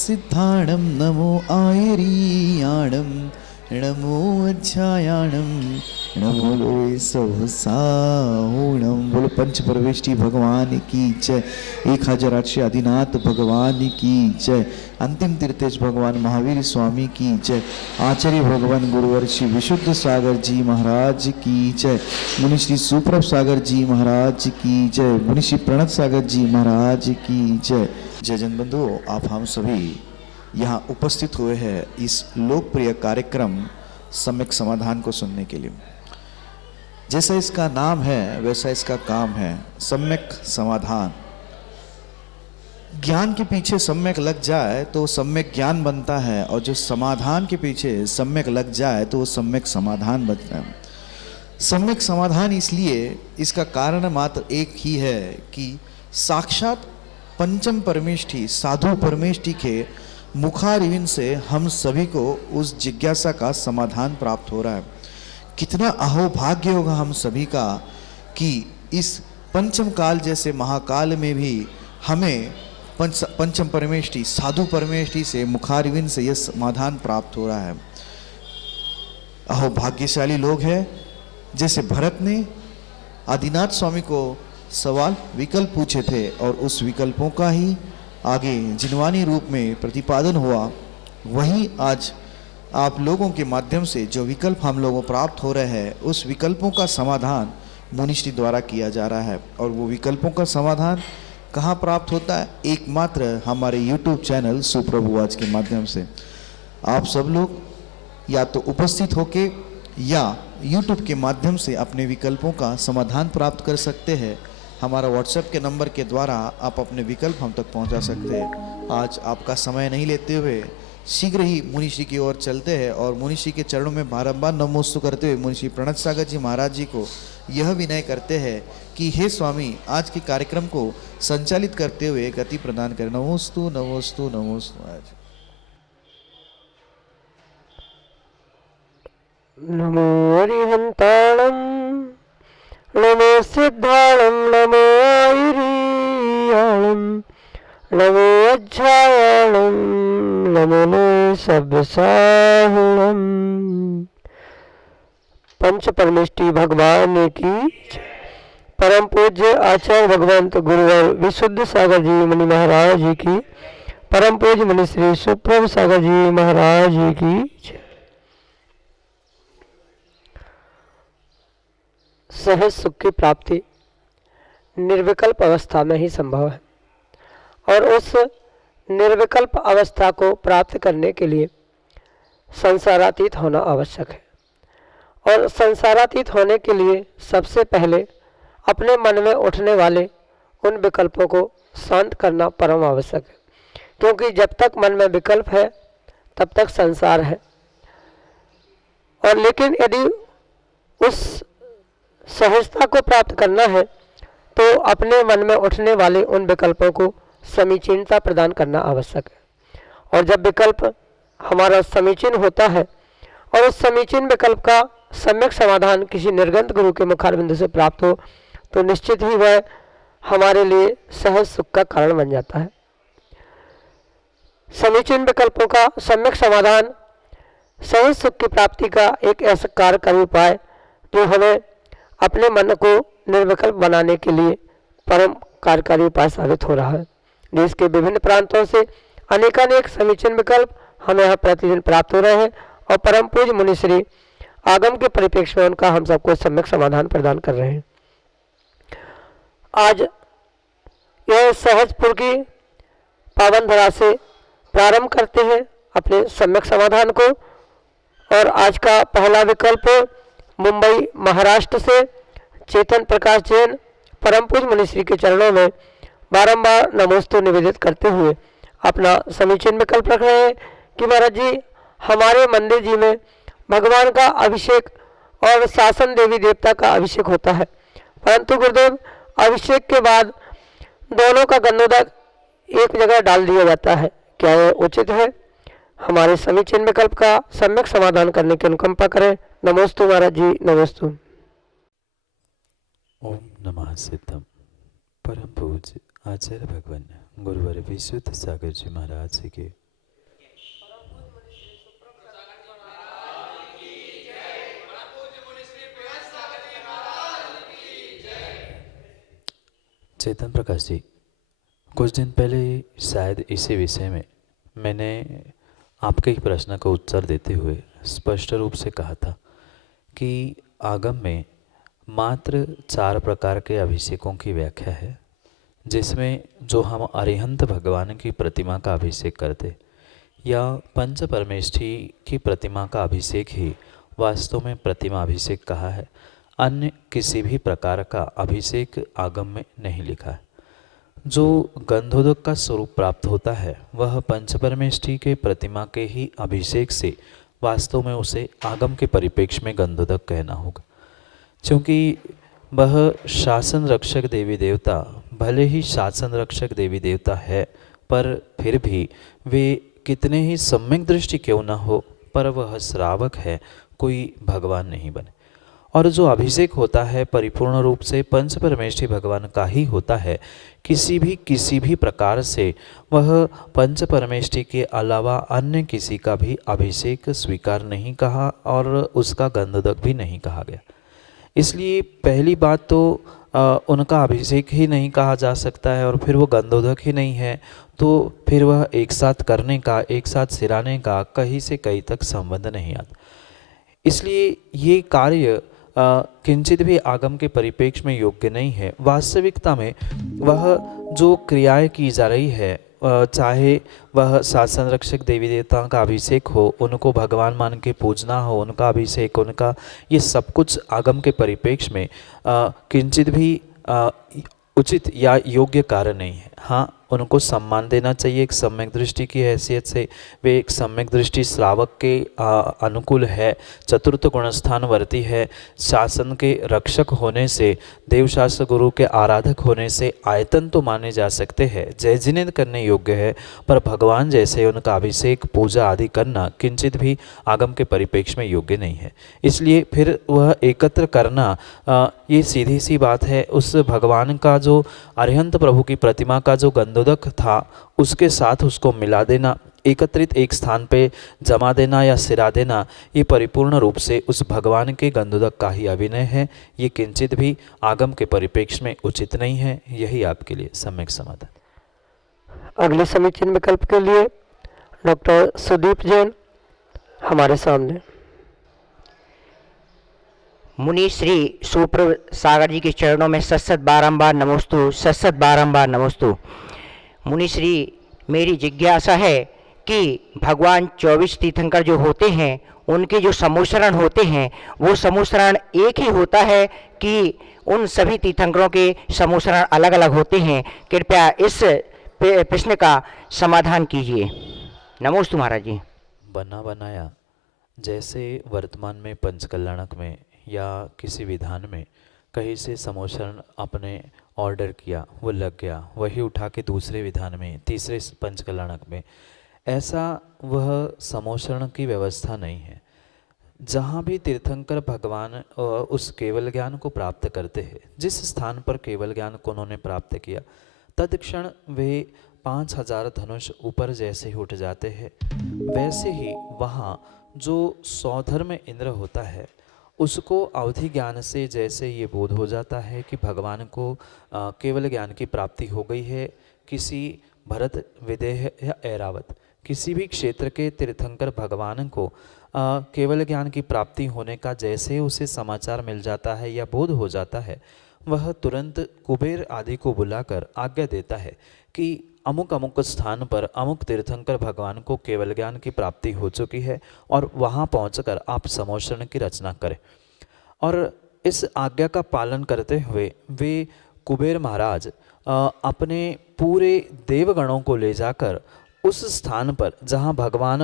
सिद्धाणं नमो आयरीयाणं नमो अध्यायाणं नमो लोय सहसाहुणम। बोलो पंच परमेष्टि भगवान की जय। 1008 आदिनाथ भगवान की जय। अंतिम तीर्थेश भगवान महावीर स्वामी की जय। आचार्य भगवान गुरुवर श्री विशुद्ध सागर जी महाराज की जय। मुनि श्री सुप्रभ सागर जी महाराज की जय। मुनि श्री प्रणत सागर जी महाराज की जय। जय जन बंधुओं, आप हम सभी यहाँ उपस्थित हुए हैं इस लोकप्रिय कार्यक्रम सम्यक समाधान को सुनने के लिए। जैसा इसका नाम है वैसा इसका काम है, सम्यक समाधान। ज्ञान के पीछे सम्यक लग जाए तो सम्यक ज्ञान बनता है, और जो समाधान के पीछे सम्यक लग जाए तो वो सम्यक समाधान बनता है। सम्यक समाधान इसलिए, इसका कारण मात्र एक ही है कि साक्षात पंचम परमेष्ठि साधु परमेष्ठि के मुखारविंद से हम सभी को उस जिज्ञासा का समाधान प्राप्त हो रहा है। कितना अहोभाग्य होगा हम सभी का कि इस पंचम काल जैसे महाकाल में भी हमें पंचम परमेष्ठि साधु परमेष्ठि से मुखारविंद से यह समाधान प्राप्त हो रहा है। अहोभाग्यशाली लोग हैं। जैसे भरत ने आदिनाथ स्वामी को सवाल विकल्प पूछे थे और उस विकल्पों का ही आगे जिनवानी रूप में प्रतिपादन हुआ, वहीं आज आप लोगों के माध्यम से जो विकल्प हम लोगों को प्राप्त हो रहे हैं उस विकल्पों का समाधान मुनिश्री द्वारा किया जा रहा है। और वो विकल्पों का समाधान कहाँ प्राप्त होता है? एकमात्र हमारे YouTube चैनल सुप्रभुवाच के माध्यम से। आप सब लोग या तो उपस्थित होके या YouTube के माध्यम से अपने विकल्पों का समाधान प्राप्त कर सकते हैं। हमारा WhatsApp के नंबर के द्वारा आप अपने विकल्प हम तक पहुंचा सकते हैं। आज आपका समय नहीं लेते हुए शीघ्र ही मुनिश्री की ओर चलते हैं और मुनिश्री के चरणों में बारंबार नमोस्तु करते हुए मुनिश्री प्रणत सागर जी महाराज जी को यह विनय करते हैं कि हे स्वामी, आज के कार्यक्रम को संचालित करते हुए गति प्रदान करें। नमोस्तु नमोस्तु नमोस्तु। आज नमो अरिहंताणं नमो सिद्धाणं नमो आयुरीयाणं नमो अध्यायाणं नमो सबसाहुणम्। पंच परमेष्टि भगवान की परम पूज्य आचार्य भगवंत गुरुवर विशुद्ध सागर जी मुनि महाराज जी की, परम पूज्य मुनि श्री सुप्रभ सागर जी महाराज जी की। सहज सुख की प्राप्ति निर्विकल्प अवस्था में ही संभव है, और उस निर्विकल्प अवस्था को प्राप्त करने के लिए संसारातीत होना आवश्यक है। और संसारातीत होने के लिए सबसे पहले अपने मन में उठने वाले उन विकल्पों को शांत करना परम आवश्यक है, क्योंकि जब तक मन में विकल्प है तब तक संसार है। और लेकिन यदि उस सहजता को प्राप्त करना है तो अपने मन में उठने वाले उन विकल्पों को समीचीनता प्रदान करना आवश्यक है। और जब विकल्प हमारा समीचीन होता है और उस समीचीन विकल्प का सम्यक समाधान किसी निर्गंत गुरु के मुखारबिंद से प्राप्त हो तो निश्चित ही वह हमारे लिए सहज सुख का कारण बन जाता है। समीचीन विकल्पों का सम्यक समाधान सहज सुख की प्राप्ति का एक ऐसा कार्यकारी उपाय जो हमें अपने मन को निर्विकल्प बनाने के लिए परम कार्यकारी उपाय साबित हो रहा है। देश के विभिन्न प्रांतों से अनेकानेक समीचीन विकल्प हमें यहाँ प्रतिदिन प्राप्त हो रहे हैं और परम पूज्य मुनिश्री आगम के परिप्रेक्ष्य में उनका हम सबको सम्यक समाधान प्रदान कर रहे हैं। आज यह सहजपुर की पावन धरा से प्रारंभ करते हैं अपने सम्यक समाधान को। और आज का पहला विकल्प मुंबई महाराष्ट्र से चेतन प्रकाश जैन परम पूज्य मुनिश्री के चरणों में बारंबार नमोस्तु निवेदित करते हुए अपना समीचीन विकल्प रख रहे हैं कि महाराज जी, हमारे मंदिर जी में भगवान का अभिषेक और शासन देवी देवता का अभिषेक होता है, परंतु गुरुदेव अभिषेक के बाद दोनों का गंधोदक एक जगह डाल दिया जाता है, क्या यह उचित है? हमारे समीचीन विकल्प का सम्यक समाधान करने की अनुकंपा करें। नमोस्तु महाराज जी, नमोस्तु। ओम नमः सिद्धम। परम पूज्य आचार्य भगवान गुरुवर विशुद्ध सागर जी महाराज जी के चेतन प्रकाश जी, कुछ दिन पहले शायद इसी विषय में मैंने आपके ही प्रश्न का उत्तर देते हुए स्पष्ट रूप से कहा था कि आगम में मात्र 4 प्रकार के अभिषेकों की व्याख्या है, जिसमें जो हम अरिहंत भगवान की प्रतिमा का अभिषेक करते या पंच परमेष्ठी की प्रतिमा का अभिषेक ही वास्तव में प्रतिमा अभिषेक कहा है। अन्य किसी भी प्रकार का अभिषेक आगम में नहीं लिखा है। जो गंधोदक का स्वरूप प्राप्त होता है वह पंचपरमेष्ठी के प्रतिमा के ही अभिषेक से वास्तव में उसे आगम के परिप्रेक्ष्य में गंधोदक कहना होगा, क्योंकि वह शासन रक्षक देवी देवता भले ही शासन रक्षक देवी देवता है, पर फिर भी वे कितने ही सम्यक दृष्टि क्यों न हो, पर वह श्रावक है, कोई भगवान नहीं बने। और जो अभिषेक होता है परिपूर्ण रूप से पंच परमेष्ठी भगवान का ही होता है। किसी भी प्रकार से वह पंच परमेष्ठी के अलावा अन्य किसी का भी अभिषेक स्वीकार नहीं कहा और उसका गंधोदक भी नहीं कहा गया। इसलिए पहली बात तो उनका अभिषेक ही नहीं कहा जा सकता है, और फिर वो गंधोदक ही नहीं है तो फिर वह एक साथ करने का, एक साथ सिराने का कहीं से कहीं तक संबंध नहीं आता। इसलिए ये कार्य किंचित भी आगम के परिप्रेक्ष्य में योग्य नहीं है। वास्तविकता में वह जो क्रियाएं की जा रही है, चाहे वह शासन रक्षक देवी देवताओं का अभिषेक हो, उनको भगवान मान के पूजना हो, उनका अभिषेक, उनका ये सब कुछ आगम के परिप्रेक्ष्य में किंचित भी उचित या योग्य कार्य नहीं है। हाँ, उनको सम्मान देना चाहिए एक सम्यक दृष्टि की हैसियत से। वे एक सम्यक दृष्टि श्रावक के अनुकूल है, चतुर्थ गुणस्थानवर्ती है, शासन के रक्षक होने से, देवशास्त्र गुरु के आराधक होने से आयतन तो माने जा सकते हैं, जय जिनेन्द्र करने योग्य है, पर भगवान जैसे उनका अभिषेक पूजा आदि करना किंचित भी आगम के परिप्रेक्ष्य में योग्य नहीं है। इसलिए फिर वह एकत्र करना ये सीधी सी बात है। उस भगवान का जो अरिहंत प्रभु की प्रतिमा का जो गंधोदक था उसके साथ उसको मिला देना, एकत्रित एक स्थान पे जमा देना या सिरा देना, ये परिपूर्ण रूप से उस भगवान के गंधोदक का ही अभिनय है। ये किंचित भी आगम के परिप्रेक्ष्य में उचित नहीं है। यही आपके लिए सम्यक समाधान। अगले समीचीन विकल्प के लिए डॉक्टर सुदीप जैन हमारे सामने। मुनि श्री सुप्रभ सागर जी के चरणों में सत्सत बारंबार नमोस्तु, सत्सत बारंबार नमोस्तु। मुनि श्री, मेरी जिज्ञासा है कि भगवान 24 तीर्थंकर जो होते हैं उनके जो समूसरण होते हैं वो समूसरण एक ही होता है कि उन सभी तीर्थंकरों के समूसरण अलग अलग होते हैं? कृपया इस प्रश्न का समाधान कीजिए। नमोस्तु महाराज जी। बना बनाया जैसे वर्तमान में पंचकल्याणक में या किसी विधान में कहीं से समोषण आपने ऑर्डर किया, वो लग गया, वही उठा के दूसरे विधान में, तीसरे पंचकल्याणक में, ऐसा वह समोषण की व्यवस्था नहीं है। जहाँ भी तीर्थंकर भगवान उस केवल ज्ञान को प्राप्त करते हैं, जिस स्थान पर केवल ज्ञान को उन्होंने प्राप्त किया, तत्क्षण वे 5000 धनुष ऊपर जैसे ही उठ जाते हैं, वैसे ही वहाँ जो सौधर्म इंद्र होता है उसको अवधि ज्ञान से जैसे ये बोध हो जाता है कि भगवान को केवल ज्ञान की प्राप्ति हो गई है। किसी भरत, विदेह या ऐरावत किसी भी क्षेत्र के तीर्थंकर भगवान को केवल ज्ञान की प्राप्ति होने का जैसे उसे समाचार मिल जाता है या बोध हो जाता है, वह तुरंत कुबेर आदि को बुलाकर आज्ञा देता है कि अमुक अमुक स्थान पर अमुक तीर्थंकर भगवान को केवल ज्ञान की प्राप्ति हो चुकी है और वहाँ पहुंचकर आप समोषण की रचना करें। और इस आज्ञा का पालन करते हुए वे कुबेर महाराज अपने पूरे देवगणों को ले जाकर उस स्थान पर जहाँ भगवान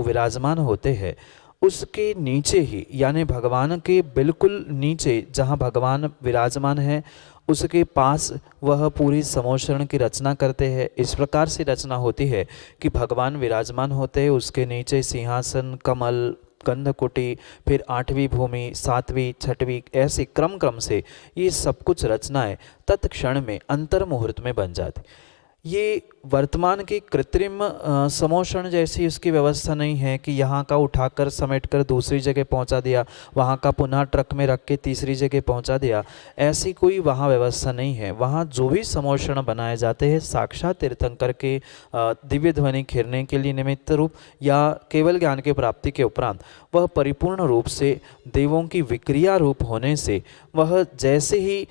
विराजमान होते हैं उसके नीचे ही, यानी भगवान के बिल्कुल नीचे जहाँ भगवान विराजमान है उसके पास वह पूरी समोषण की रचना करते हैं। इस प्रकार से रचना होती है कि भगवान विराजमान होते हैं, उसके नीचे सिंहासन, कमल, गंधकुटी, फिर 8वीं भूमि, 7वीं, 6वीं, ऐसे क्रम से ये सब कुछ रचनाएं तत्क्षण में अंतर मुहूर्त में बन जाती। ये वर्तमान की कृत्रिम समोषण जैसी उसकी व्यवस्था नहीं है कि यहाँ का उठाकर समेटकर दूसरी जगह पहुँचा दिया, वहाँ का पुनः ट्रक में रख के तीसरी जगह पहुँचा दिया, ऐसी कोई वहाँ व्यवस्था नहीं है। वहाँ जो भी समोषण बनाए जाते हैं साक्षात तीर्थंकर के दिव्य ध्वनि खिरने के लिए निमित्त रूप या केवल ज्ञान की प्राप्ति के उपरांत वह परिपूर्ण रूप से देवों की विक्रिया रूप होने से वह जैसे ही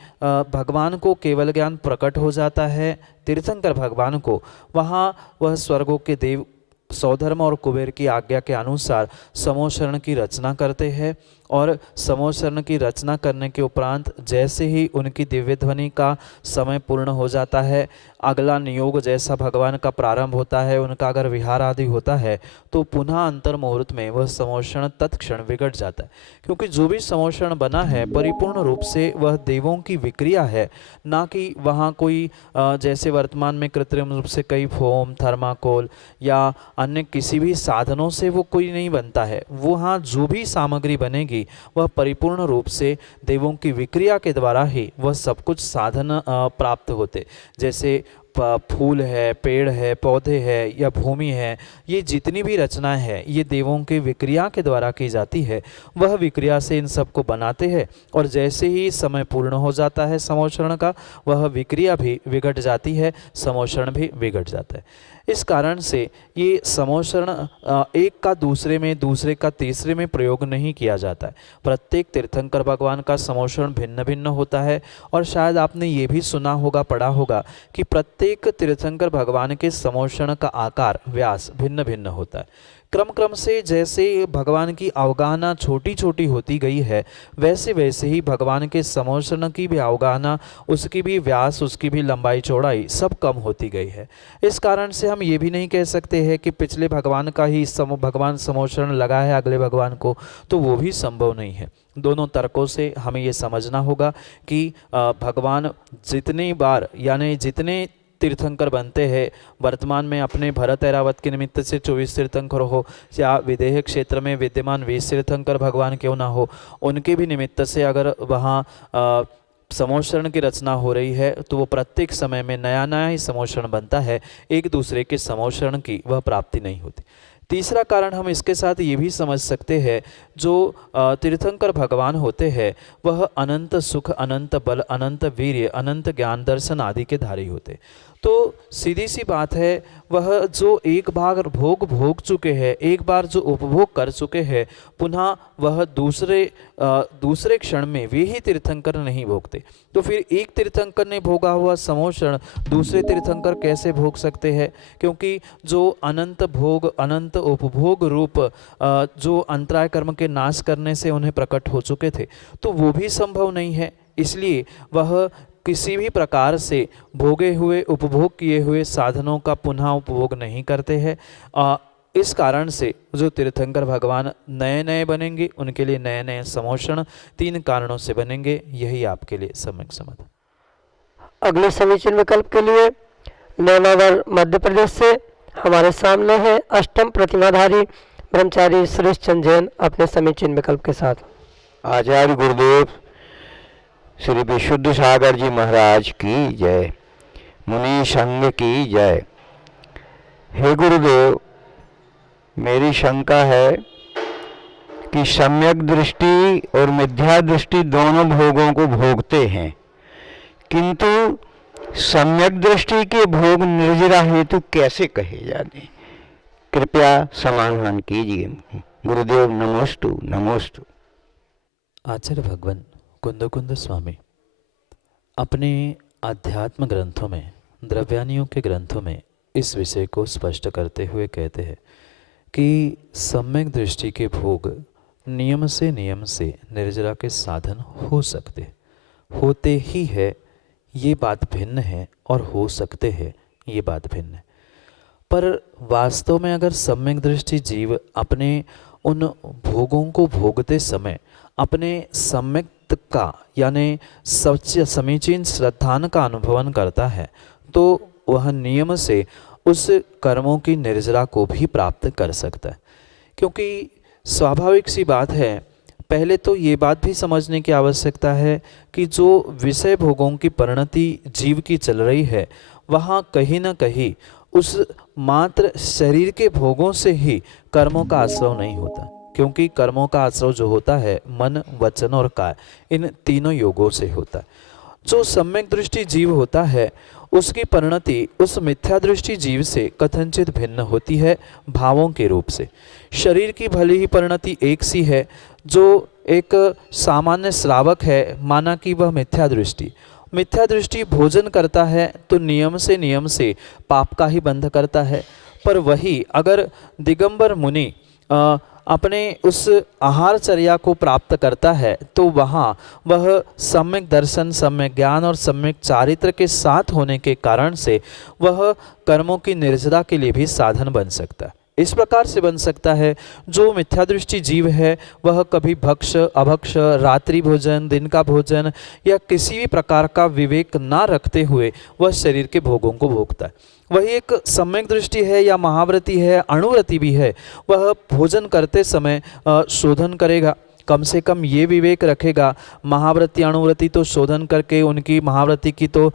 भगवान को केवल ज्ञान प्रकट हो जाता है तीर्थंकर भगवान को, वहाँ वह स्वर्गों के देव सौधर्म और कुबेर की आज्ञा के अनुसार समोषण की रचना करते हैं और समोषण की रचना करने के उपरांत जैसे ही उनकी दिव्य ध्वनि का समय पूर्ण हो जाता है, अगला नियोग जैसा भगवान का प्रारंभ होता है, उनका अगर विहार आदि होता है तो पुनः अंतर मुहूर्त में वह समोषण तत्क्षण बिगड़ जाता है। क्योंकि जो भी समोषण बना है परिपूर्ण रूप से वह देवों की विक्रिया है, ना कि वहाँ कोई जैसे वर्तमान में कृत्रिम रूप से कई फोम, थर्माकोल या अन्य किसी भी साधनों से वो कोई नहीं बनता है। वहाँ जो भी सामग्री बनेगी वह परिपूर्ण रूप से देवों की विक्रिया के द्वारा ही वह सब कुछ साधन प्राप्त होते। जैसे फूल है, पेड़ है, पौधे है या भूमि है, ये जितनी भी रचनाएं हैं ये देवों की विक्रिया के द्वारा की जाती है। वह विक्रिया से इन सबको बनाते हैं और जैसे ही समय पूर्ण हो जाता है समोषण का, वह विक्रिया भी बिगड़ जाती है, समोषण भी बिगड़ जाता है। इस कारण से ये समोषण एक का दूसरे में, दूसरे का तीसरे में प्रयोग नहीं किया जाता है। प्रत्येक तीर्थंकर भगवान का समोषण भिन्न भिन्न होता है और शायद आपने ये भी सुना होगा, पढ़ा होगा कि प्रत्येक तीर्थंकर भगवान के समोषण का आकार, व्यास भिन्न भिन्न होता है। क्रम क्रम से जैसे भगवान की अवगाहना छोटी छोटी होती गई है वैसे वैसे ही भगवान के समोषण की भी अवगाहना, उसकी भी व्यास, उसकी भी लंबाई चौड़ाई सब कम होती गई है। इस कारण से हम ये भी नहीं कह सकते हैं कि पिछले भगवान का ही भगवान समोषण लगा है अगले भगवान को, तो वो भी संभव नहीं है। दोनों तर्कों से हमें ये समझना होगा कि भगवान जितनी बार यानी जितने तीर्थंकर बनते हैं वर्तमान में, अपने भरत ऐरावत के निमित्त से 24 तीर्थंकर हो या विदेह क्षेत्र में विद्यमान 20 तीर्थंकर भगवान क्यों ना हो, उनके भी निमित्त से अगर वहाँ समोषण की रचना हो रही है तो वो प्रत्येक समय में नया नया ही समोषण बनता है, एक दूसरे के समोषण की वह प्राप्ति नहीं होती। तीसरा कारण हम इसके साथ ये भी समझ सकते हैं, जो तीर्थंकर भगवान होते हैं वह अनंत सुख, अनंत बल, अनंत वीर्य, अनंत ज्ञान दर्शन आदि के धारी होते। तो सीधी सी बात है, वह जो एक बार भोग चुके हैं, एक बार जो उपभोग कर चुके हैं, पुनः वह दूसरे क्षण में वे ही तीर्थंकर नहीं भोगते। तो फिर एक तीर्थंकर ने भोगा हुआ समोषण दूसरे तीर्थंकर कैसे भोग सकते हैं? क्योंकि जो अनंत भोग, अनंत उपभोग रूप जो अंतराय कर्म के नाश करने से उन्हें प्रकट हो चुके थे, तो वो भी संभव नहीं है। इसलिए वह किसी भी प्रकार से भोगे हुए, उपभोग किए हुए साधनों का पुनः उपभोग नहीं करते हैं। इस कारण से जो तीर्थंकर भगवान नए नए बनेंगे उनके लिए नए नए समोषण 3 कारणों से बनेंगे। यही आपके लिए सम्यक समाधान। अगले समीचीन विकल्प के लिए नौनावर मध्य प्रदेश से हमारे सामने है अष्टम प्रतिमाधारी ब्रह्मचारी सुरेश चंद्र जैन अपने समीचीन विकल्प के साथ। आचार्य गुरुदेव श्री विशुद्ध सागर जी महाराज की जय, मुनि संघ की जय। हे गुरुदेव, मेरी शंका है कि सम्यक दृष्टि और मिथ्या दृष्टि दोनों भोगों को भोगते हैं, किंतु सम्यक दृष्टि के भोग निर्जरा हेतु कैसे कहे जाते? कृपया समाधान कीजिए। गुरुदेव नमोस्तु नमोस्तु। आचार्य भगवान कुंद स्वामी अपने अध्यात्म ग्रंथों में, द्रव्यानियों के ग्रंथों में इस विषय को स्पष्ट करते हुए कहते हैं कि सम्यक दृष्टि के भोग नियम से निर्जरा के साधन हो सकते, होते ही है ये बात भिन्न है, और हो सकते हैं ये बात भिन्न है। पर वास्तव में अगर सम्यक दृष्टि जीव अपने उन भोगों को भोगते समय अपने सम्यक का यानी समीचीन श्रद्धान का अनुभवन करता है तो वह नियम से उस कर्मों की निर्जरा को भी प्राप्त कर सकता है। क्योंकि स्वाभाविक सी बात है, पहले तो ये बात भी समझने की आवश्यकता है कि जो विषय भोगों की परिणति जीव की चल रही है वहाँ कहीं न कहीं उस मात्र शरीर के भोगों से ही कर्मों का आश्रव नहीं होता, क्योंकि कर्मों का आश्रव जो होता है मन, वचन और काय, इन तीनों योगों से होता है। जो सम्यक दृष्टि जीव होता है उसकी परिणति उस मिथ्या दृष्टि जीव से कथनचित भिन्न होती है भावों के रूप से। शरीर की भली ही परिणति एक सी है। जो एक सामान्य श्रावक है, माना कि वह मिथ्या दृष्टि भोजन करता है तो नियम से पाप का ही बंध करता है। पर वही अगर दिगंबर मुनि अपने उस आहारचर्या को प्राप्त करता है तो वहाँ वह सम्यक दर्शन, सम्यक ज्ञान और सम्यक चारित्र के साथ होने के कारण से वह कर्मों की निर्जरा के लिए भी साधन बन सकता है। इस प्रकार से बन सकता है जो मिथ्या दृष्टि जीव है वह कभी भक्ष, अभक्ष, रात्रि भोजन, दिन का भोजन या किसी भी प्रकार का विवेक ना रखते हुए वह शरीर के भोगों को भोगता है। वही एक सम्यक दृष्टि है या महाव्रती है, अणुव्रती भी है, वह भोजन करते समय शोधन करेगा, कम से कम ये विवेक रखेगा। महाव्रती अणुव्रती तो शोधन करके उनकी महाव्रती की तो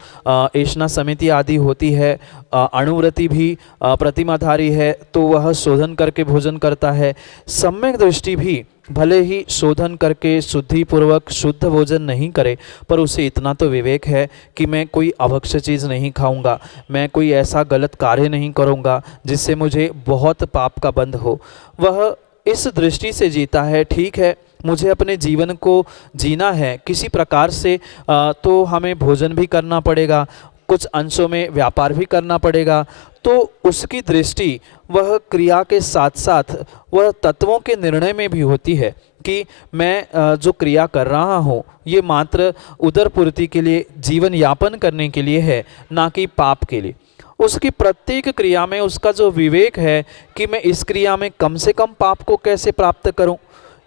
ऐष्णा समिति आदि होती है, अणुव्रती भी प्रतिमाधारी है तो वह शोधन करके भोजन करता है। सम्यक दृष्टि भी भले ही शोधन करके शुद्धिपूर्वक शुद्ध भोजन नहीं करे, पर उसे इतना तो विवेक है कि मैं कोई अभक्ष्य चीज़ नहीं खाऊंगा, मैं कोई ऐसा गलत कार्य नहीं करूंगा जिससे मुझे बहुत पाप का बंध हो। वह इस दृष्टि से जीता है। ठीक है, मुझे अपने जीवन को जीना है किसी प्रकार से, तो हमें भोजन भी करना पड़ेगा, कुछ अंशों में व्यापार भी करना पड़ेगा। तो उसकी दृष्टि वह क्रिया के साथ साथ वह तत्वों के निर्णय में भी होती है कि मैं जो क्रिया कर रहा हूँ ये मात्र उदरपूर्ति के लिए, जीवन यापन करने के लिए है, ना कि पाप के लिए। उसकी प्रत्येक क्रिया में उसका जो विवेक है कि मैं इस क्रिया में कम से कम पाप को कैसे प्राप्त करूं,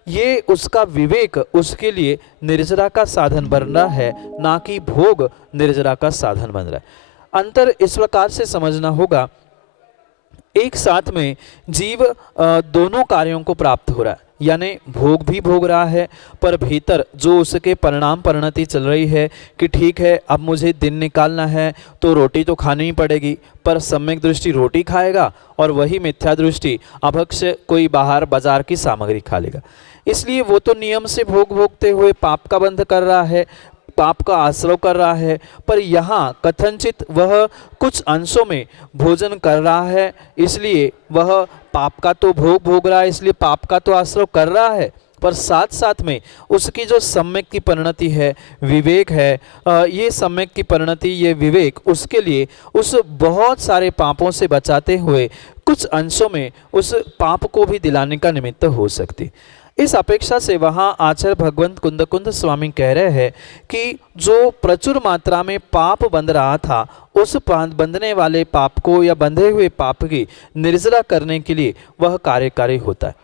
ये उसका विवेक उसके लिए निर्जरा का साधन बन रहा है, ना कि भोग निर्जरा का साधन बन रहा है। अंतर इस प्रकार से समझना होगा, एक साथ में जीव दोनों कार्यों को प्राप्त हो रहा है, यानी भोग भी भोग रहा है, पर भीतर जो उसके परिणाम परिणति चल रही है कि ठीक है अब मुझे दिन निकालना है तो रोटी तो खानी ही पड़ेगी, पर सम्यक दृष्टि रोटी खाएगा और वही मिथ्या दृष्टि अभक्ष कोई बाहर बाजार की सामग्री खा लेगा। इसलिए वो तो नियम से भोग भोगते हुए पाप का बंध कर रहा है, पाप का आश्रव कर रहा है, पर यहाँ कथनचित वह कुछ अंशों में भोजन कर रहा है, इसलिए वह पाप का तो भोग भोग रहा है, इसलिए पाप का तो आश्रव कर रहा है, पर साथ साथ में उसकी जो सम्यक की परिणति है, विवेक है, ये सम्यक की परिणति, ये विवेक उसके लिए उस बहुत सारे पापों से बचाते हुए कुछ अंशों में उस पाप को भी दिलाने का निमित्त हो सकती। इस अपेक्षा से वहाँ आचार्य भगवंत कुंद स्वामी कह रहे हैं कि जो प्रचुर मात्रा में पाप बंध रहा था, उस बंधने वाले पाप को या बंधे हुए पाप की निर्जरा करने के लिए वह कार्यकारी होता है।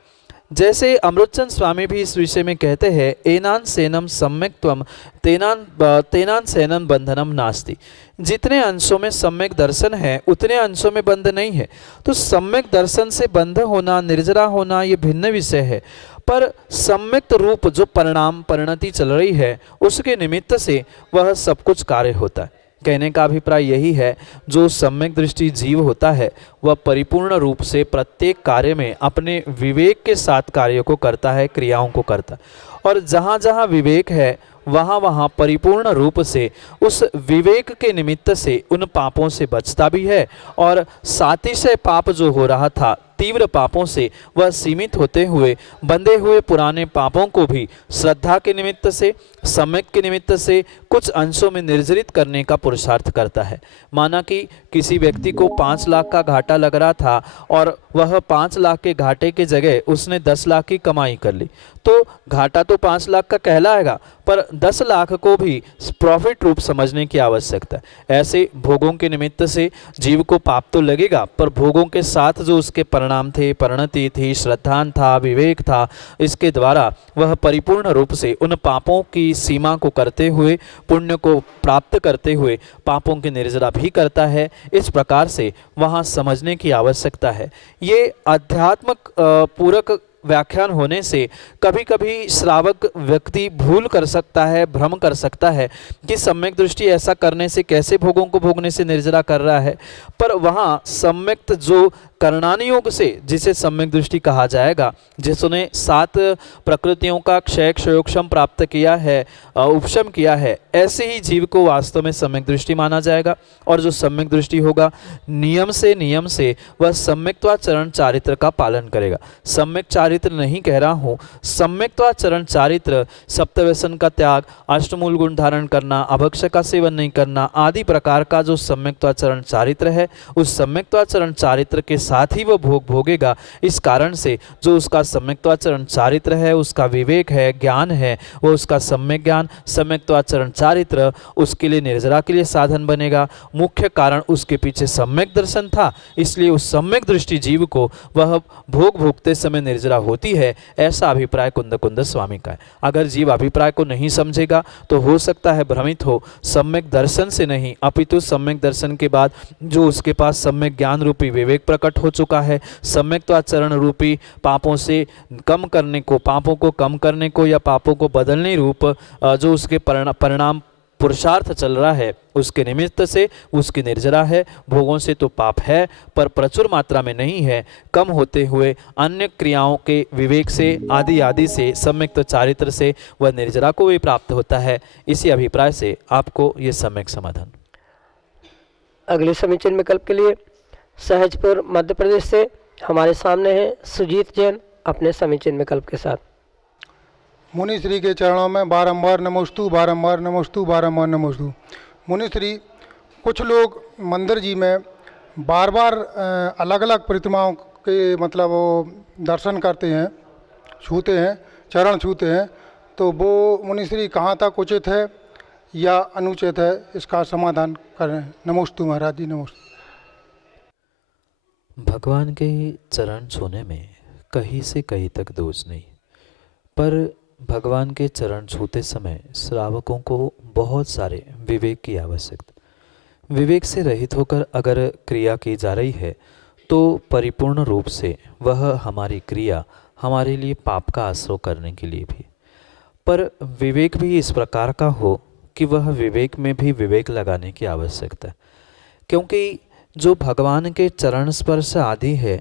जैसे अमृतचंद स्वामी भी इस विषय में कहते हैं, एनान सेनम सम्यक त्वम तेनान सेनन बंधनम नास्ति। जितने अंशों में सम्यक दर्शन है उतने अंशों में बंध नहीं है। तो सम्यक दर्शन से बंध होना, निर्जरा होना, ये भिन्न विषय है, पर सम्यक रूप जो परिणाम परिणति चल रही है उसके निमित्त से वह सब कुछ कार्य होता है। कहने का अभिप्राय यही है, जो सम्यक दृष्टि जीव होता है वह परिपूर्ण रूप से प्रत्येक कार्य में अपने विवेक के साथ कार्यों को करता है, क्रियाओं को करता है, और जहाँ जहाँ विवेक है वहाँ वहाँ परिपूर्ण रूप से उस विवेक के निमित्त से उन पापों से बचता भी है, और सातिशय पाप जो हो रहा था, तीव्र पापों से वह सीमित होते हुए बंधे हुए पुराने पापों को भी श्रद्धा के निमित्त से, सम्यक के निमित्त से कुछ अंशों में निर्जरित करने का पुरुषार्थ करता है। माना कि किसी व्यक्ति को 5 लाख का घाटा लग रहा था और वह 5 लाख के घाटे के जगह उसने 10 लाख की कमाई कर ली, तो घाटा तो 5 लाख का कहलाएगा, पर 10 लाख को भी प्रॉफिट रूप समझने की आवश्यकता है। ऐसे भोगों के निमित्त से जीव को पाप तो लगेगा, पर भोगों के साथ जो उसके परिणाम थे, परिणति थी, श्रद्धान था, विवेक था, इसके द्वारा वह परिपूर्ण रूप से उन पापों की सीमा को करते हुए, पुण्य को प्राप्त करते हुए पापों की निर्जरा भी करता है। इस प्रकार से वहाँ समझने की आवश्यकता है। ये अध्यात्मक पूरक व्याख्यान होने से कभी कभी श्रावक व्यक्ति भूल कर सकता है, भ्रम कर सकता है कि सम्यक दृष्टि ऐसा करने से कैसे भोगों को भोगने से निर्जरा कर रहा है। पर वहाँ सम्यक्त जो करणानुयोग से जिसे सम्यक दृष्टि कहा जाएगा, जिसने 7 प्रकृतियों का क्षय क्षयोक्षम प्राप्त किया है, उपशम किया है, ऐसे ही जीव को वास्तव में सम्यक दृष्टि माना जाएगा। और जो सम्यक दृष्टि होगा नियम से वह सम्यक्त्वाचरण चारित्र का पालन करेगा। सम्यक चारित्र नहीं कह रहा हूँ, सम्यक्त्वाचरण चारित्र, सप्तव्यसन का त्याग, अष्टमूल गुण धारण करना, अभक्ष्य का सेवन नहीं करना आदि प्रकार का जो सम्यक्त्वाचरण चारित्र है, उस सम्यक्त्वाचरण चारित्र के साथ ही वह भोग भोगेगा। इस कारण से जो उसका सम्यक्त्वाचरण चारित्र है, उसका विवेक है, ज्ञान है, वो उसका सम्यक ज्ञान, सम्यक्त्वाचरण चारित्र उसके लिए निर्जरा के लिए साधन बनेगा। मुख्य कारण उसके पीछे सम्यक दर्शन था, इसलिए उस सम्यक दृष्टि जीव को वह भोग भोगते समय निर्जरा होती है, ऐसा अभिप्राय कुंद स्वामी का है। अगर जीव अभिप्राय को नहीं समझेगा तो हो सकता है भ्रमित हो, सम्यक दर्शन से नहीं अपितु सम्यक दर्शन के बाद जो उसके पास सम्यक ज्ञान रूपी विवेक प्रकट हो चुका है, सम्यक्त्वाचरण रूपी पापों से कम करने को, पापों को कम करने को या पापों को बदलने रूप जो उसके परिणाम पुरुषार्थ चल रहा है, उसके निमित्त से उसकी निर्जरा है। भोगों से तो पाप है पर प्रचुर मात्रा में नहीं है, कम होते हुए अन्य क्रियाओं के विवेक से आदि से सम्यक चारित्र से वह निर्जरा को भी प्राप्त होता है। इसी अभिप्राय से आपको ये सम्यक समाधान। अगले समीचीन विकल्प के लिए सहजपुर मध्य प्रदेश से हमारे सामने हैं सुजीत जैन अपने समीचीन विकल्प के साथ। मुनि श्री के चरणों में बारंबार नमोस्तु, बारंबार नमोस्तु, बारंबार नमोस्तु। मुनि श्री, कुछ लोग मंदिर जी में बार बार अलग अलग प्रतिमाओं के मतलब वो दर्शन करते हैं, छूते हैं, चरण छूते हैं, तो वो मुनि श्री कहाँ तक उचित है या अनुचित है, इसका समाधान करें। नमोस्तु महाराज जी, नमोस्तु। भगवान के चरण छूने में कहीं से कहीं तक दोष नहीं, पर भगवान के चरण छूते समय श्रावकों को बहुत सारे विवेक की आवश्यकता। विवेक से रहित होकर अगर क्रिया की जा रही है तो परिपूर्ण रूप से वह हमारी क्रिया हमारे लिए पाप का आश्रय करने के लिए भी, पर विवेक भी इस प्रकार का हो कि वह विवेक में भी विवेक लगाने की आवश्यकता है। क्योंकि जो भगवान के चरण स्पर्श आदि है,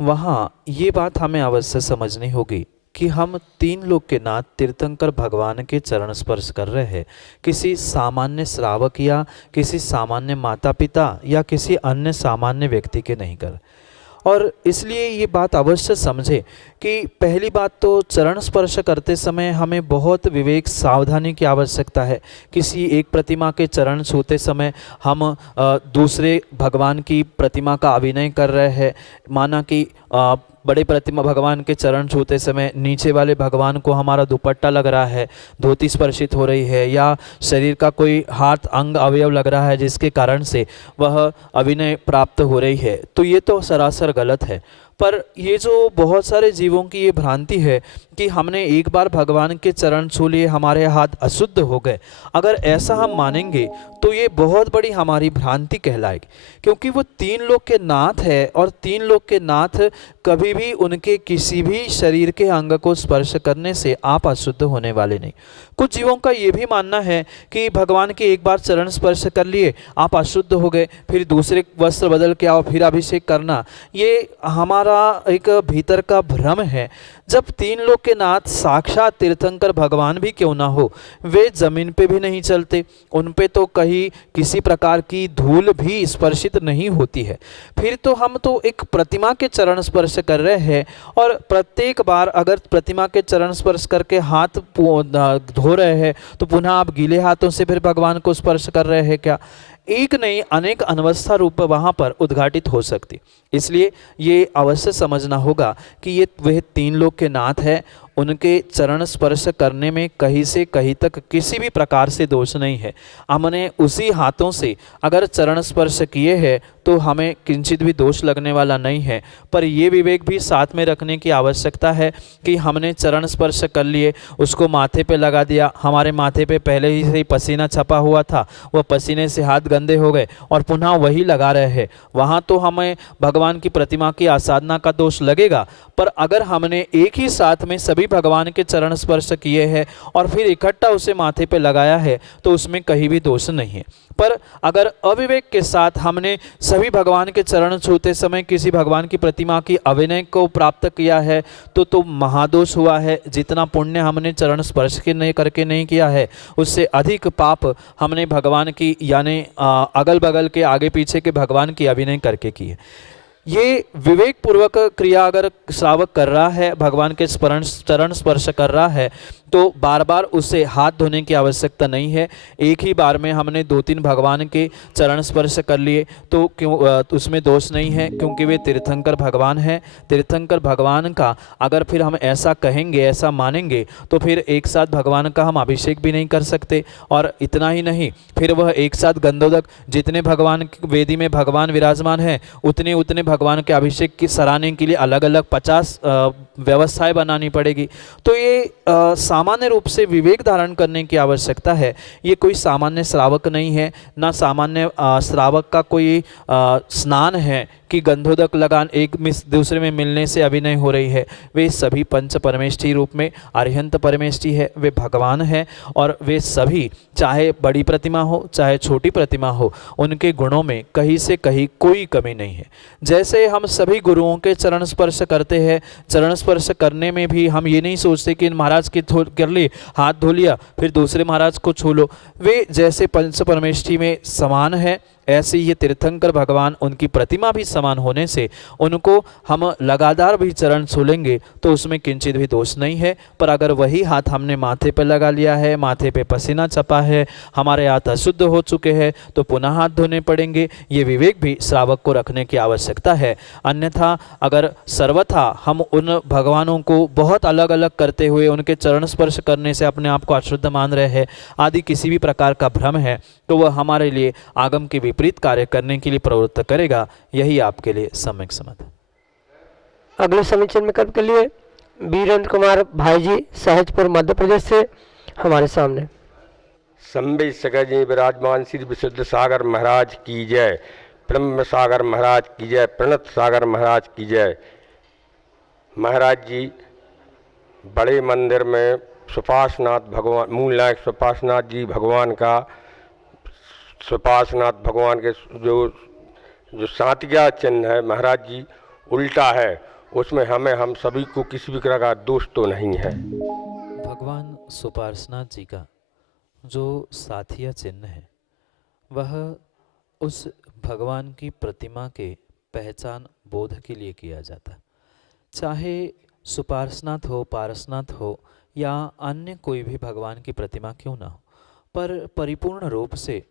वहाँ ये बात हमें अवश्य समझनी होगी कि हम 3 लोक के नाथ तीर्थंकर भगवान के चरण स्पर्श कर रहे हैं, किसी सामान्य श्रावक या किसी सामान्य माता पिता या किसी अन्य सामान्य व्यक्ति के नहीं कर। और इसलिए ये बात अवश्य समझे कि पहली बात तो चरण स्पर्श करते समय हमें बहुत विवेक सावधानी की आवश्यकता है। किसी एक प्रतिमा के चरण छूते समय हम दूसरे भगवान की प्रतिमा का अभिनय कर रहे हैं, माना कि बड़े प्रतिमा भगवान के चरण छूते समय नीचे वाले भगवान को हमारा दुपट्टा लग रहा है, धोती स्पर्शित हो रही है, या शरीर का कोई हाथ अंग अवयव लग रहा है जिसके कारण से वह अभिनय प्राप्त हो रही है, तो ये तो सरासर गलत है। पर ये जो बहुत सारे जीवों की ये भ्रांति है कि हमने एक बार भगवान के चरण छू लिए, हमारे हाथ अशुद्ध हो गए, अगर ऐसा हम मानेंगे तो ये बहुत बड़ी हमारी भ्रांति कहलाएगी। क्योंकि वो 3 लोक के नाथ है और 3 लोक के नाथ कभी भी उनके किसी भी शरीर के अंग को स्पर्श करने से आप अशुद्ध होने वाले नहीं। कुछ जीवों का ये भी मानना है कि भगवान के एक बार चरण स्पर्श कर लिए आप अशुद्ध हो गए, फिर दूसरे वस्त्र बदल के आओ फिर अभिषेक करना, ये हमारा एक भीतर का भ्रम है। जब 3 लोक के नाथ साक्षात तीर्थंकर भगवान भी क्यों ना हो, वे जमीन पे भी नहीं चलते, उन पे तो कहीं किसी प्रकार की धूल भी स्पर्शित नहीं होती है, फिर तो हम तो एक प्रतिमा के चरण स्पर्श कर रहे हैं। और प्रत्येक बार अगर प्रतिमा के चरण स्पर्श करके हाथ धो रहे हैं तो पुनः आप गीले हाथों से फिर भगवान को स्पर्श कर रहे हैं क्या? एक नहीं अनेक अनवस्था रूप वहाँ पर उद्घाटित हो सकती। इसलिए ये अवश्य समझना होगा कि ये वह 3 लोक के नाथ है उनके चरण स्पर्श करने में कहीं से कहीं तक किसी भी प्रकार से दोष नहीं है। हमने उसी हाथों से अगर चरण स्पर्श किए हैं तो हमें किंचित भी दोष लगने वाला नहीं है। पर ये विवेक भी साथ में रखने की आवश्यकता है कि हमने चरण स्पर्श कर लिए, उसको माथे पे लगा दिया, हमारे माथे पे पहले ही से ही पसीना छपा हुआ था, वह पसीने से हाथ गंदे हो गए और पुनः वही लगा रहे हैं, वहाँ तो हमें भगवान की प्रतिमा की आसाधना का दोष लगेगा। पर अगर हमने एक ही साथ में सभी भगवान के चरण स्पर्श किए हैं और फिर इकट्ठा उसे माथे पे लगाया है तो उसमें कहीं भी दोष नहीं है। पर अगर अविवेक के साथ हमने सभी भगवान के चरण छूते समय किसी भगवान की प्रतिमा की अभिनय को प्राप्त किया है तो महादोष हुआ है। जितना पुण्य हमने चरण स्पर्श के नहीं करके नहीं किया है, उससे अधिक पाप हमने भगवान की यानी अगल बगल के आगे पीछे के भगवान की अभिनय करके की है। ये विवेक पूर्वक क्रिया अगर श्रावक कर रहा है, भगवान के चरण स्पर्श कर रहा है, तो बार बार उसे हाथ धोने की आवश्यकता नहीं है। एक ही बार में हमने 2-3 भगवान के चरण स्पर्श कर लिए तो क्यों उसमें दोष नहीं है, क्योंकि वे तीर्थंकर भगवान हैं। तीर्थंकर भगवान का अगर फिर हम ऐसा कहेंगे, ऐसा मानेंगे, तो फिर एक साथ भगवान का हम अभिषेक भी नहीं कर सकते। और इतना ही नहीं, फिर वह एक साथ गंधोदक, जितने भगवान वेदी में भगवान विराजमान हैं उतने भगवान के अभिषेक की सराहने के लिए अलग अलग 50 व्यवस्थाएं बनानी पड़ेगी। तो ये सामान्य रूप से विवेक धारण करने की आवश्यकता है। ये कोई सामान्य श्रावक नहीं है, ना सामान्य श्रावक का कोई स्नान है कि गंधोदक लगान एक दूसरे में मिलने से अभिनय हो रही है। वे सभी पंच परमेष्ठी रूप में अरिहंत परमेष्ठी है, वे भगवान हैं और वे सभी, चाहे बड़ी प्रतिमा हो चाहे छोटी प्रतिमा हो, उनके गुणों में कहीं से कहीं कोई कमी नहीं है। जैसे हम सभी गुरुओं के चरण स्पर्श करते हैं, चरण स्पर्श करने में भी हम ये नहीं सोचते कि महाराज के कर लिए, हाथ धो लिया, फिर दूसरे महाराज को छू लो। वे जैसे पंच परमेष्ठी में समान है, ऐसे ये तीर्थंकर भगवान, उनकी प्रतिमा भी समान होने से उनको हम लगातार भी चरण छू लेंगे तो उसमें किंचित भी दोष नहीं है। पर अगर वही हाथ हमने माथे पर लगा लिया है, माथे पे पसीना छपा है, हमारे हाथ अशुद्ध हो चुके हैं, तो पुनः हाथ धोने पड़ेंगे। ये विवेक भी श्रावक को रखने की आवश्यकता है। अन्यथा अगर सर्वथा हम उन भगवानों को बहुत अलग अलग करते हुए उनके चरण स्पर्श करने से अपने आप को अशुद्ध मान रहे हैं आदि किसी भी प्रकार का भ्रम है, तो वह हमारे लिए आगम के विपरीत कार्य करने के लिए प्रवृत्त करेगा। यही आपके लिए सम्यक समझ। अगले समीक्षण में के लिए वीरेंद्र कुमार भाई जी सहजपुर मध्य प्रदेश से हमारे सामने। संबित सगर जी विराजमान श्री विशुद्ध सागर महाराज की जय, ब्रह्म सागर महाराज की जय, प्रणत सागर महाराज की जय। महाराज जी बड़े मंदिर में सुपार्श्वनाथ भगवान, मूल नायक सुपार्श्वनाथ जी भगवान का, सुपार्श्वनाथ भगवान के जो सातिया चिन्ह है महाराज जी उल्टा है, उसमें हम सभी को किसी भी तरह का दोष तो नहीं है। भगवान सुपार्श्वनाथ जी का जो साथिया चिन्ह है वह उस भगवान की प्रतिमा के पहचान बोध के लिए किया जाता। चाहे सुपार्श्वनाथ हो, पार्श्वनाथ हो या अन्य कोई भी भगवान की प्रतिमा क्यों ना हो, पर परिपूर्ण रूप से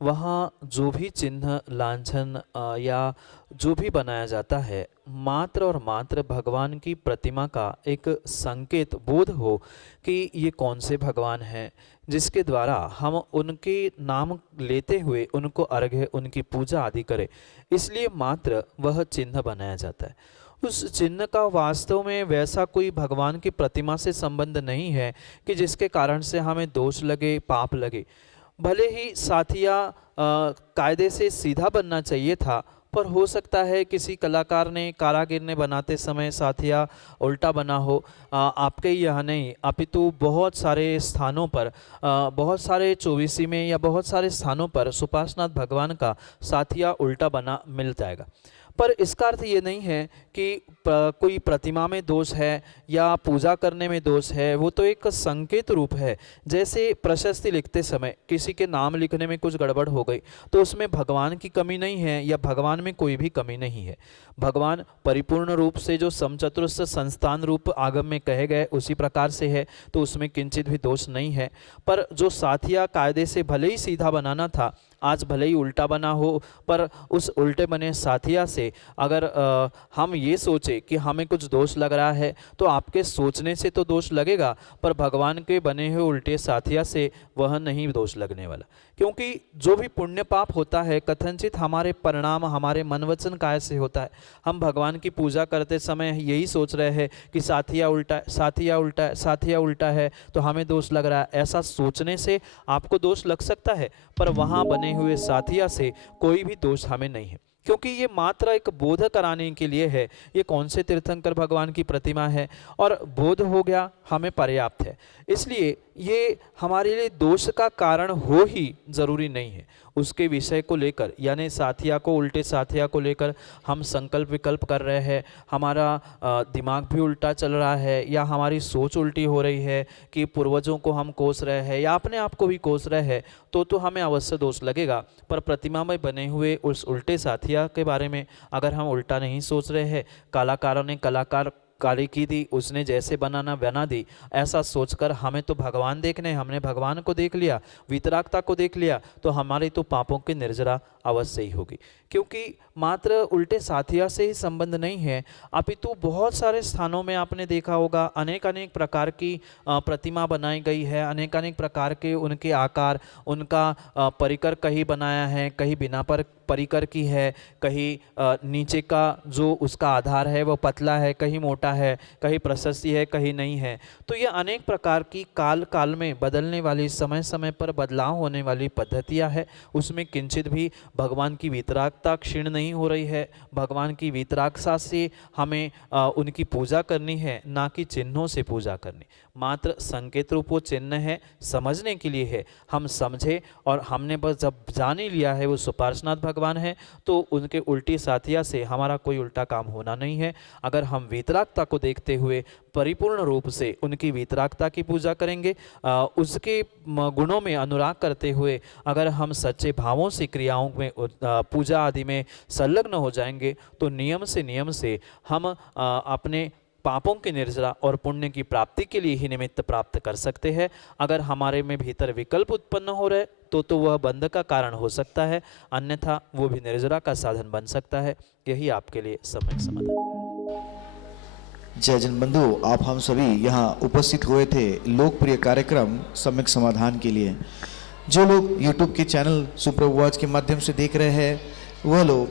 वहाँ जो भी चिन्ह, लांछन या जो भी बनाया जाता है, मात्र और मात्र भगवान की प्रतिमा का एक संकेत बोध हो कि ये कौन से भगवान हैं, जिसके द्वारा हम उनके नाम लेते हुए उनको अर्घ्य, उनकी पूजा आदि करें। इसलिए मात्र वह चिन्ह बनाया जाता है। उस चिन्ह का वास्तव में वैसा कोई भगवान की प्रतिमा से संबंध नहीं है कि जिसके कारण से हमें दोष लगे, पाप लगे। भले ही साथिया कायदे से सीधा बनना चाहिए था, पर हो सकता है किसी कलाकार ने, कारागिर ने बनाते समय साथिया उल्टा बना हो। आपके यहाँ नहीं, अपितु बहुत सारे स्थानों पर, बहुत सारे चौबीसी में या बहुत सारे स्थानों पर सुपार्श्वनाथ भगवान का साथिया उल्टा बना मिल जाएगा। पर इसका अर्थ ये नहीं है कि कोई प्रतिमा में दोष है या पूजा करने में दोष है, वो तो एक संकेत रूप है। जैसे प्रशस्ति लिखते समय किसी के नाम लिखने में कुछ गड़बड़ हो गई तो उसमें भगवान की कमी नहीं है या भगवान में कोई भी कमी नहीं है। भगवान परिपूर्ण रूप से जो समचतुर्थ संस्थान रूप आगम में कहे गए उसी प्रकार से है, तो उसमें किंचित भी दोष नहीं है। पर जो साथिया कायदे से भले ही सीधा बनाना था, आज भले ही उल्टा बना हो, पर उस उल्टे बने साथिया से अगर हम ये सोचे कि हमें कुछ दोष लग रहा है, तो आपके सोचने से तो दोष लगेगा, पर भगवान के बने हुए उल्टे साथिया से वह नहीं दोष लगने वाला। क्योंकि जो भी पुण्य पाप होता है कथनचित हमारे परिणाम हमारे मन वचन काय से होता है। हम भगवान की पूजा करते समय यही सोच रहे हैं कि साथिया उल्टा है, साथिया उल्टा है, साथिया उल्टा है, तो हमें दोष लग रहा है। ऐसा सोचने से आपको दोष लग सकता है, पर वहाँ बने हुए साथिया से कोई भी दोष हमें नहीं है, क्योंकि ये मात्र एक बोध कराने के लिए है। ये कौन से तीर्थंकर भगवान की प्रतिमा है और बोध हो गया हमें पर्याप्त है। इसलिए ये हमारे लिए दोष का कारण हो ही ज़रूरी नहीं है। उसके विषय को लेकर यानी साथिया को उल्टे साथिया को लेकर हम संकल्प विकल्प कर रहे हैं, हमारा दिमाग भी उल्टा चल रहा है, या हमारी सोच उल्टी हो रही है कि पूर्वजों को हम कोस रहे हैं या अपने आप को भी कोस रहे हैं, तो हमें अवश्य दोष लगेगा। पर प्रतिमा में बने हुए उस उल्टे साथिया के बारे में अगर हम उल्टा नहीं सोच रहे हैं, कलाकारों ने कलाकार काली की दी, उसने जैसे बनाना बना दी, ऐसा सोचकर हमें तो भगवान देखने, हमने भगवान को देख लिया, वितरागता को देख लिया, तो हमारे तो पापों की निर्जरा अवश्य ही होगी। क्योंकि मात्र उल्टे साथिया से ही संबंध नहीं है, अपितु बहुत सारे स्थानों में आपने देखा होगा अनेक अनेक प्रकार की प्रतिमा बनाई गई है, अनेक अनेक प्रकार के उनके आकार, उनका परिकर कहीं बनाया है, कहीं बिना परिकर की है, कहीं नीचे का जो उसका आधार है वो पतला है, कहीं मोटा है, कहीं प्रशस्ति है, कहीं नहीं है। तो ये अनेक प्रकार की काल काल में बदलने वाली, समय समय पर बदलाव होने वाली पद्धतियाँ है। उसमें किंचित भी भगवान की वितरागता क्षीण नहीं हो रही है। भगवान की वितरागता से हमें उनकी पूजा करनी है, ना कि चिन्हों से पूजा करनी। मात्र संकेत रूप वो चिन्ह है, समझने के लिए है, हम समझे और हमने बस जब जान ही लिया है वो सुपार्श्वनाथ भगवान है, तो उनके उल्टी साथिया से हमारा कोई उल्टा काम होना नहीं है। अगर हम वितरागता को देखते हुए परिपूर्ण रूप से उनकी वितरागता की पूजा करेंगे, उसके गुणों में अनुराग करते हुए अगर हम सच्चे भावों से क्रियाओं में पूजा आदि में संलग्न हो जाएंगे, तो नियम से हम अपने पापों की निर्जरा और पुण्य की प्राप्ति के लिए ही निमित्त प्राप्त कर सकते हैं। अगर हमारे में भीतर विकल्प उत्पन्न हो रहे तो वह बंध का कारण हो सकता है, अन्यथा वो भी निर्जरा का साधन बन सकता है। यही आपके लिए सम्यक समाधान। जय जन बंधु, आप हम सभी यहाँ उपस्थित हुए थे लोकप्रिय कार्यक्रम सम्यक समाधान के लिए। जो लोग YouTube के चैनल सुप्रभुवाच के माध्यम से देख रहे हैं, वह लोग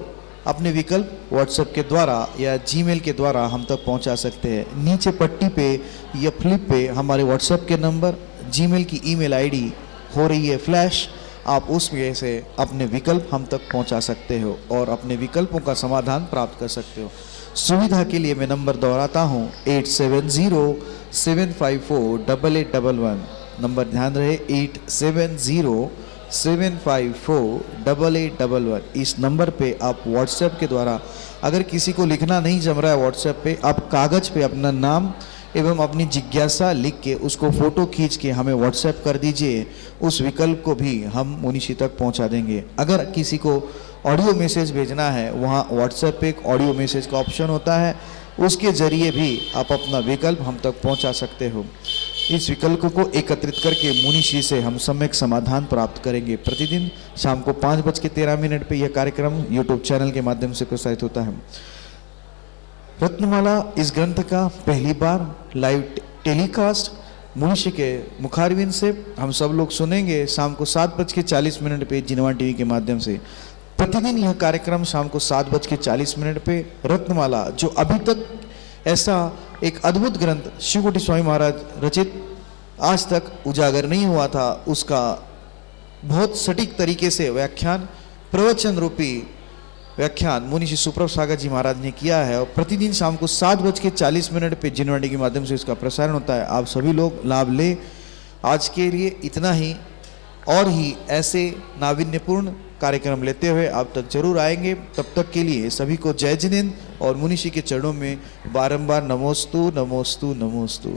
अपने विकल्प व्हाट्सएप के द्वारा या जीमेल के द्वारा हम तक पहुंचा सकते हैं। नीचे पट्टी पे या फ्लिप पे हमारे व्हाट्सएप के नंबर, जीमेल की ईमेल आईडी हो रही है फ्लैश, आप उसमें से अपने विकल्प हम तक पहुंचा सकते हो और अपने विकल्पों का समाधान प्राप्त कर सकते हो। सुविधा के लिए मैं नंबर दोहराता हूँ 8707548811। नंबर ध्यान रहे 8707548811। इस नंबर पे आप व्हाट्सएप के द्वारा, अगर किसी को लिखना नहीं जम रहा है व्हाट्सएप पे, आप कागज़ पे अपना नाम एवं अपनी जिज्ञासा लिख के उसको फ़ोटो खींच के हमें व्हाट्सएप कर दीजिए। उस विकल्प को भी हम मुनीषी तक पहुंचा देंगे। अगर किसी को ऑडियो मैसेज भेजना है, वहाँ व्हाट्सएप पे एक ऑडियो मैसेज का ऑप्शन होता है, उसके ज़रिए भी आप अपना विकल्प हम तक पहुंचा सकते हो। इस विकल्प को एकत्रित करके मुनीषी से हम सम्यक समाधान प्राप्त करेंगे। प्रतिदिन शाम को 5:13 पे यह कार्यक्रम YouTube चैनल के माध्यम से प्रसारित होता है। रत्नमाला इस ग्रंथ का पहली बार लाइव टेलीकास्ट मुनीषी के मुखारविंद से हम सब लोग सुनेंगे शाम को 7:40 पे जिनवा टीवी के माध्यम से। प्रतिदिन यह कार्यक्रम शाम को 7:40 पे रत्नमाला, जो अभी तक ऐसा एक अद्भुत ग्रंथ शिवकोटि स्वामी महाराज रचित आज तक उजागर नहीं हुआ था, उसका बहुत सटीक तरीके से व्याख्यान, प्रवचन रूपी व्याख्यान मुनीषी सुप्रभ सागर जी महाराज ने किया है। और प्रतिदिन शाम को 7:40 पे जिनवाणी के माध्यम से इसका प्रसारण होता है। आप सभी लोग लाभ लें। आज के लिए इतना ही, और ही ऐसे नाविन्यपूर्ण कार्यक्रम लेते हुए आप तक जरूर आएंगे। तब तक के लिए सभी को जय जिनेन्द्र और मुनीषी के चरणों में बारंबार नमोस्तु नमोस्तु नमोस्तु।